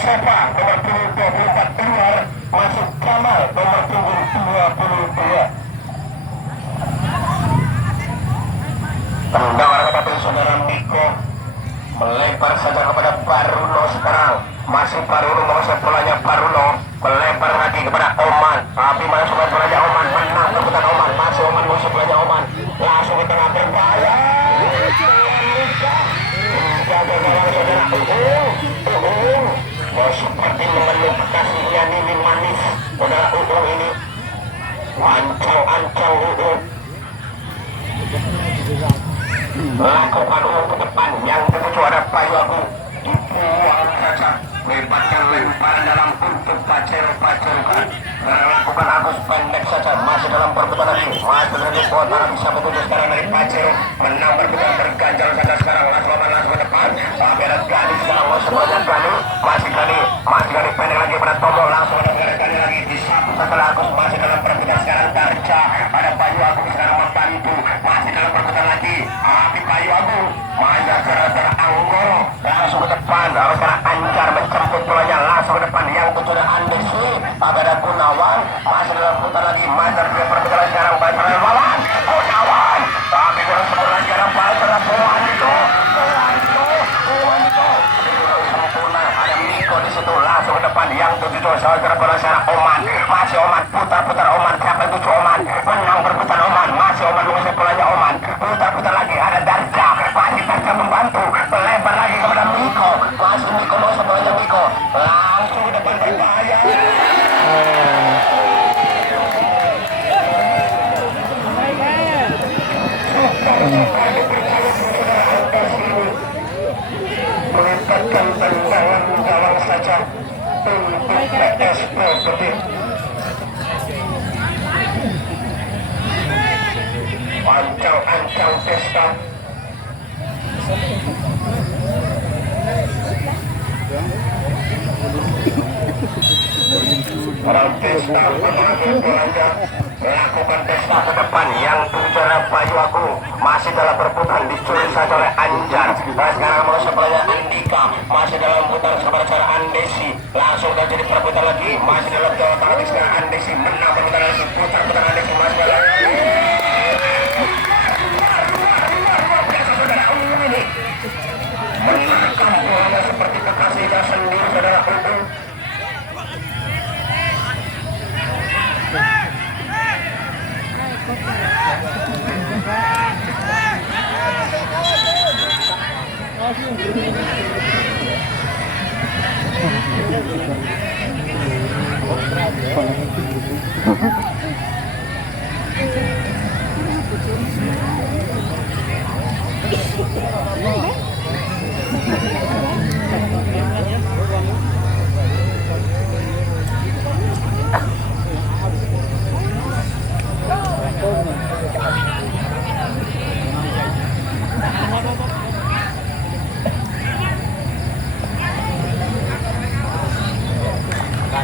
Mustafa nomor punggung 24 keluar, masuk Kamal nomor punggung 22. Tendangan kepada saudara Miko, melempar saja kepada Baruno sekarang. Masih Baruno menguasai bolanya, Baruno melempar lagi kepada Oman, tapi masuk bolanya Oman, menang rebutan Oman, masih Oman menguasai bolanya Oman, langsung ke tengah berbahaya. Jaga gawang saudara seperti mengeluh kasihnya Mimin manis saudara ini. Ancang-ancang lakukan ke depan yang tertuju ada Bayu Agung, dibuang saja, lepaskan lemparan dalam untuk pacer-pacerkan, lakukan Agus pendek saja, masih dalam perputaran lagi, masih dari kota bisa betul sekarang dari Pacer, menang berputar terganjal saja sekarang, langsung ke depan, tapi ada Gani sekarang, semuanya Gani, masih Gani pendek lagi pada Tomo, langsung ada Gani lagi, disapu setelah Agus, masih dalam perputaran sekarang Darja, ada Bayu Agung sekarang membantu, masih dalam perputaran lagi, tapi Bayu Agung, manja cara-cara Anggoro, langsung ke depan, harus karena Anjar menjemput bolanya, langsung ke depan, yang tujuh ada Andesi, tapi ada Gunawan, masih dalam putar lagi, Majar dia perputaran sekarang, Bajar lawan, Gunawan, tapi kurang sempurna sekarang, Bajar Buan itu, sempurna, ada Miko di situ, langsung ke depan, yang tujuh saudara bola sekarang Oman, masih Oman, putar-putar Oman, siapa yang tujuh Oman, menang berputar Oman, masih Oman menguasai bolanya Oman, putar-putar lagi, ada Darja, masih Darja membantu, melebar lagi kepada Miko, masih Miko menguasai bolanya Miko, langsung ke depan berbahaya. Melemparkan tendangan gawang saja untuk PS Property. Ancang-ancang pesta. Orang pesta mengambil bolanya, melakukan pesta ke depan yang berbicara Bayu Agung, masih dalam perputaran dicuri saja oleh Anjar. Nah, sekarang mau sebelahnya Andika, masih dalam putar sebar cara Andesi, langsung terjadi perputaran lagi, masih dalam jawa tengah sekarang Andesi menang perputaran lagi, putar Andesi masih dalam luar biasa saudara ini, menangkap bolanya seperti kekasihnya sendiri saudara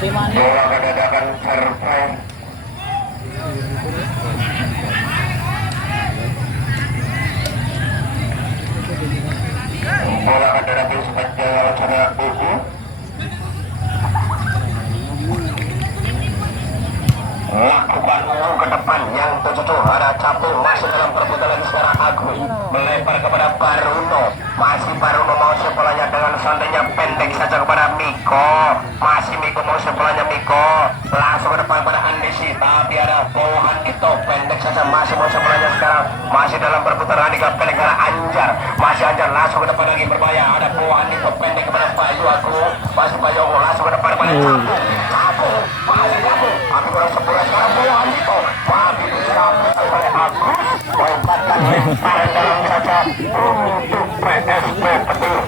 bola kedadakan surprise. Bola kedadakan sepanjang saudara lakukan ke depan yang tertuju ada Capung, masih dalam perputaran lagi sekarang Agus melempar kepada Baruno, masih Baruno mau sebolanya dengan sandanya pendek saja kepada Miko, masih Miko mau sebolanya Miko, langsung ke depan kepada Andesi, tapi ada Bohan itu pendek saja, masih mau sebolanya sekarang, masih dalam perputaran lagi pendek kepada Anjar, masih Anjar langsung ke depan lagi berbahaya, ada Bohan itu pendek kepada Bayu Agung, masih Bayu Agung langsung ke depan kepada Capung, masih Capung, tapi kurang sempurna sekarang Bohan itu, tapi disambut oleh Agus, melepaskan lemparan dalam saja untuk PSP Petir.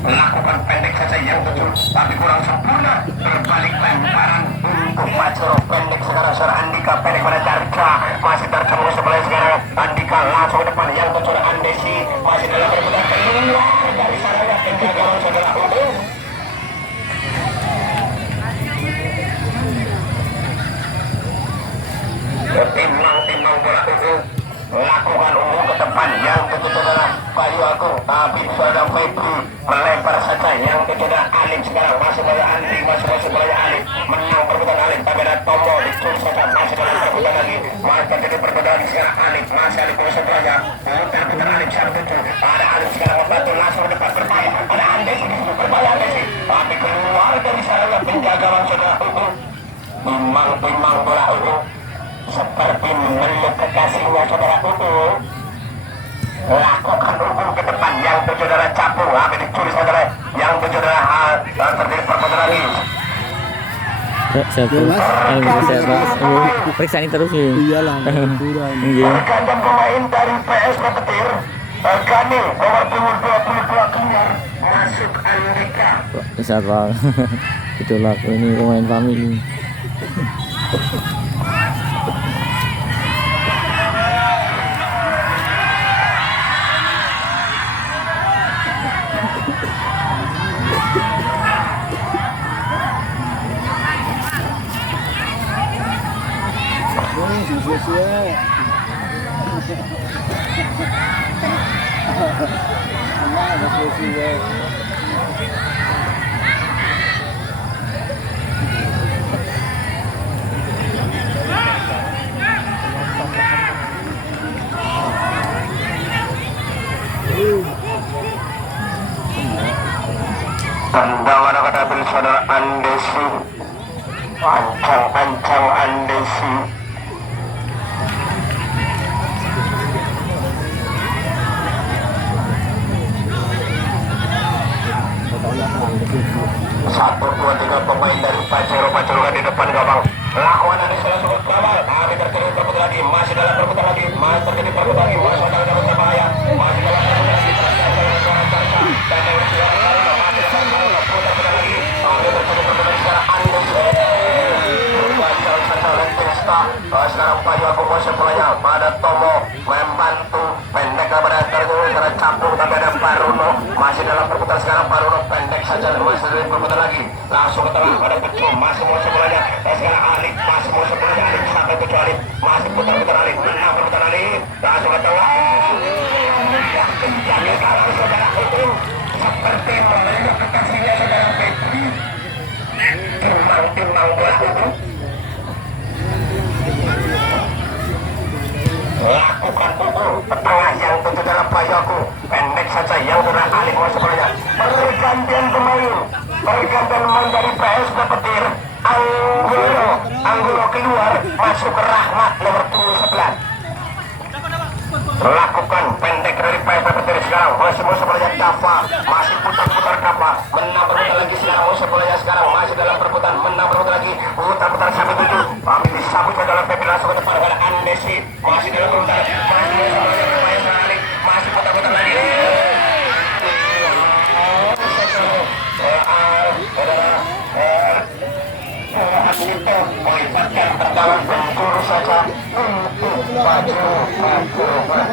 Melakukan pendek saja yang tujuh, tapi kurang sempurna, berbalik lemparan untuk Macero, pendek sekarang seorang Andika, pendek pada Darja, masih Darja mau sebelah sekarang Andika langsung ke depan yang tujuh Andesi, masih dalam perputaran keluar dari sarangnya penjagaan saudara tapi sudah Febri melebar saja yang kedua Alif sekarang masih banyak Andi masih banyak Alif menang perebutan Alif tapi ada Tomo dicuri saja masih dalam perebutan lagi masih terjadi perebutan sekarang Alif masih Alif punya sebelahnya putar Alif satu tujuh ada Alif sekarang membantu langsung depan berbahaya ada Andi berbahaya Andi sih tapi keluar dari sana penjaga sudah memang bola seperti meluk kekasihnya saudara lakukan hukum ke depan yang saudara capung habis dicuri saudara yang saudara terjadi perbuatan lagi saya periksa ini terus ya. Iyalah. Bergantian pemain dari PS Petir Gani nomor 22 keluar masuk Andika bisa bang. Itulah ini pemain family. Tendangan akan ambil saudara Andesi ancang Andesi satu dua tiga pemain dari Pacerukan di depan gawang lakukan ada salah satu kabar tapi terjadi perbuatan lagi masih dalam perbuatan lagi masih terjadi perbuatan lagi masih dalam berbahaya masih dalam perbuatan lagi sekarang Pak Yogo sepulanya pada Tomo membantu pendek kepada terjadi campur tapi ada Paruno masih dalam perputaran sekarang Paruno pendek saja masih dari perputaran lagi langsung ke tengah pada Pecum masih mau sepulanya sekarang Alif masih mau sepulanya Alif sampai Pecum Alif masih putar Alif menang perputaran Alif langsung ke tengah jadi kalau saudara itu seperti melalui kekasihnya saudara Febri timbang bola itu lakukan pukul tengah yang tentu dalam payaku pendek saja yang sudah Alif sebenarnya pergantian pemain dari PS Petir Anggulo keluar masuk ke Rahmat nomor 11 lakukan pendek dari PS Petir sekarang masih sebenarnya Dava masih putar Dava menang perputaran lagi sekarang sebenarnya sekarang masih dalam perputaran menang perputaran lagi putar sampai 7 kami disambut ke dalam PP langsung ke depan pada Andesi masih dalam perputaran masih putar lagi melibatkan tendangan bengkulu saja untuk Pacerukan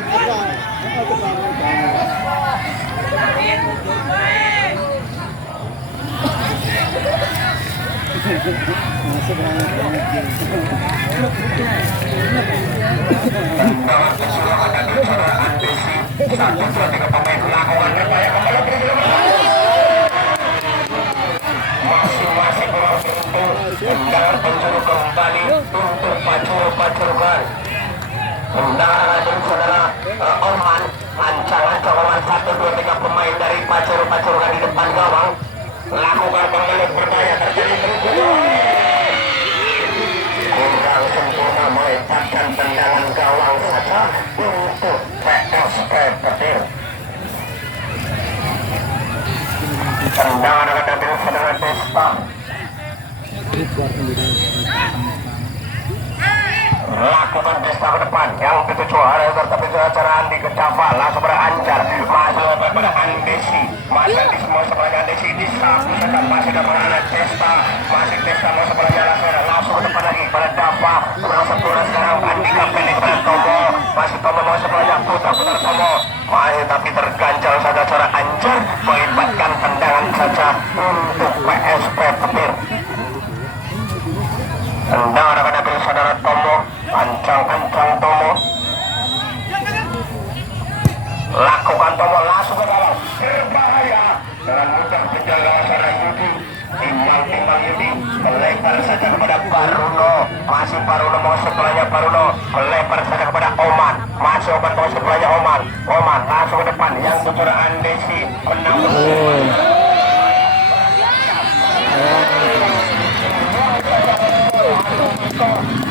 tendangan keseluruhan dan bicara Andesi 1-2-3 pemain lakukannya kayak masing-masing orang beruntung tendangan penjuru kembali untuk Pacerukan tendangan dari saudara Oman ancang Oman 1-2-3 pemain dari Pacerukan di depan gawang lakukan kembali berdaya terjadi kurang sempurna melepaskan tendangan gawang saja untuk PS Petir tendangan akan diambil saudara Desta lakukan Desta ke depan yang ketujuh ada tapi cara Andi ke Dava langsung pada Anjar masuk pada Andesi masih di semua sebenarnya Andesi disapu sedang masih dalam anak Desta masih Desta mau sebenarnya langsung ke depan lagi pada Dava langsung turun sekarang Andika pendek pada Tomo masih Tomo mau sebenarnya putar Tomo masih tapi terganjal saja cara Anjar melibatkan tendangan saja untuk PSP Petir tendangan akan diambil saudara Tomo ancang Tomo lakukan Tomo langsung ke dalam masih Paruno mau sebelahnya Paruno melebar saja kepada Oman, masih Oman mau sebelahnya Oman langsung ke depan yang tutur Andesi menambah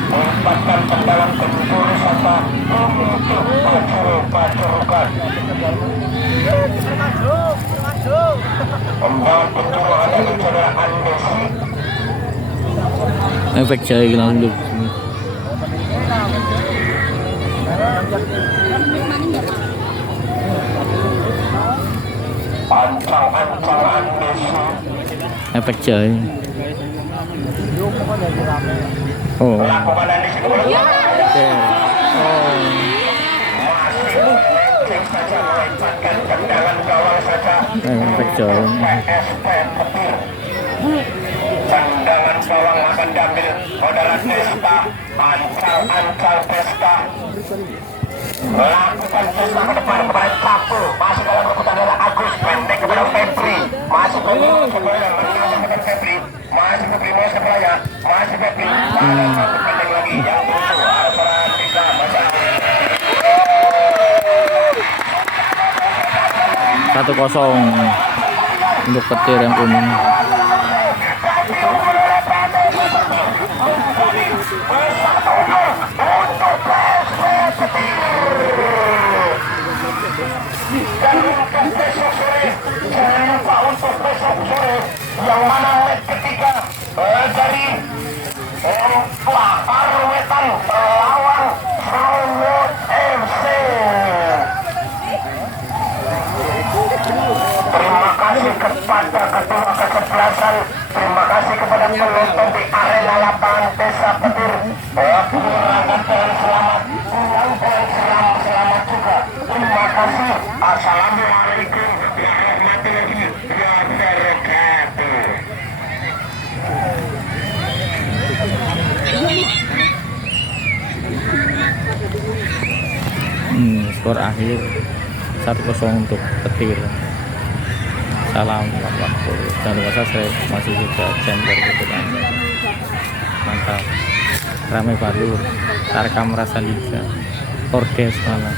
melepaskan tendangan kedua wisata untuk pacurukan tendangan kedua ada di saudara Andesi. Efek jahit langsung sini. Ancang-ancang Andesi. Efek jahit. Oh. Melakukan Andesi kembali. Oke. Oh. Masih cek saja melepaskan tendangan gawang saja. Efek jahit. PSP Petir. Tendangan gawang akan diambil saudara Desta. Ancang-ancang Desta. Melakukan Desta ke depan kepada Capu. Masih dalam rebutan adalah Agus pendek kepada Febri. Masih Febri sebelahnya kepada Febri. Masih Febri mau sebelahnya. Masih Febri. Satu pendek lagi yang itu. Alfred Rika Masa. 1-0 untuk Petir yang kuning. Dan untuk besok sore, jangan lupa untuk besok sore yang mana leg ketiga dari Arwetan lawan Srawot FC. Terima kasih kepada ketua kesebelasan. Terima kasih kepada penonton di arena lapangan Desa Petir. Pengurangan poin selamat, ulang poin selamat juga. Terima kasih. Assalamualaikum warahmatullahi wabarakatuh. Skor akhir 1-0 untuk Petir. Salam waktu. Jangan lupa subscribe, masih juga channel YouTube Anda. Mantap. Ramai Balur, Tarkam Rasa Liga, Ordes malah.